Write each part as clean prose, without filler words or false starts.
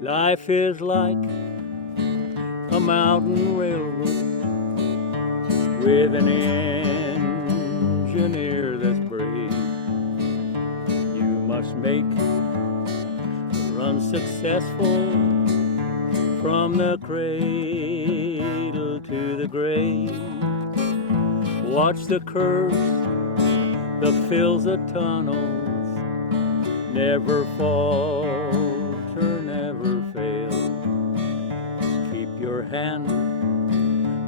Life is like a mountain railroad with an engineer that's brave. You must make the run successful from the cradle to the grave. Watch the curves, the fills, the tunnels, never falter, never fail. Keep your hand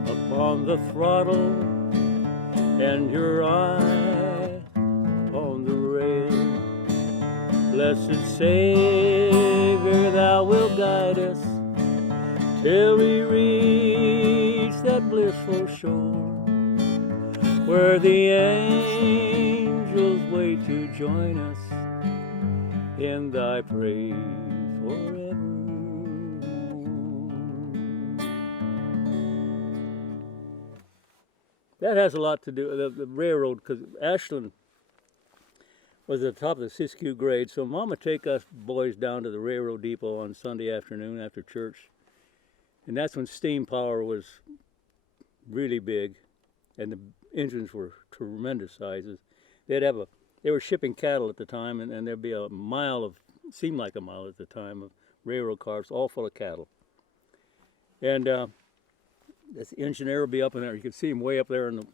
upon the throttle and your eye on the rail. Blessed Savior, thou wilt guide us till we reach that blissful shore, where the angels wait to join us in thy praise forever. That has a lot to do with the railroad, because Ashland was at the top of the Siskiyou grade, so Mom would take us boys down to the railroad depot on Sunday afternoon after church, and that's when steam power was really big, and the engines were tremendous sizes. They were shipping cattle at the time, and there'd be a mile of, seemed like a mile at the time, of railroad cars all full of cattle. And this engineer would be up in there. You could see him way up there and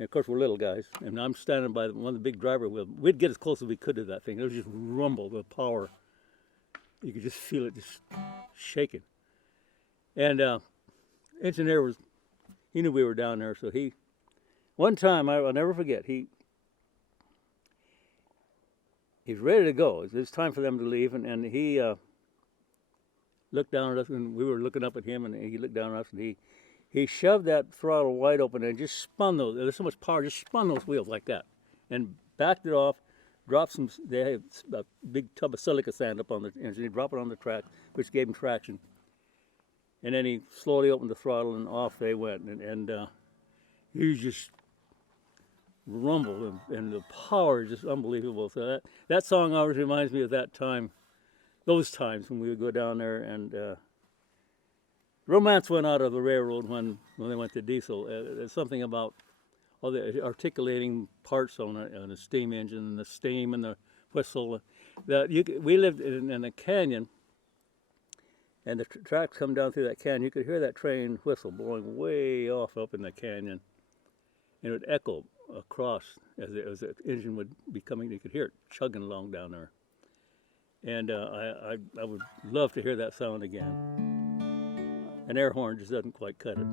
of course we're little guys. And I'm standing by one of the big driver wheels. We'd get as close as we could to that thing. It was just rumble, the power. You could just feel it just shaking. And engineer he knew we were down there, so one time, I'll never forget, he's ready to go. It's time for them to leave, and he looked down at us, and we were looking up at him, and he looked down at us, and he shoved that throttle wide open and just spun those. There's so much power, just spun those wheels like that, and backed it off. Dropped some. They had a big tub of silica sand up on the engine. He dropped it on the track, which gave him traction. And then he slowly opened the throttle, and off they went, and he just rumbled, and the power is just unbelievable. So that song always reminds me of that time, those times when we would go down there, and romance went out of the railroad when they went to diesel. There's something about all the articulating parts on a steam engine, and the steam and the whistle. We lived in a canyon, and the tracks come down through that canyon. You could hear that train whistle blowing way off up in the canyon, and it would echo across as the engine would be coming. You could hear it chugging along down there. And I would love to hear that sound again. An air horn just doesn't quite cut it.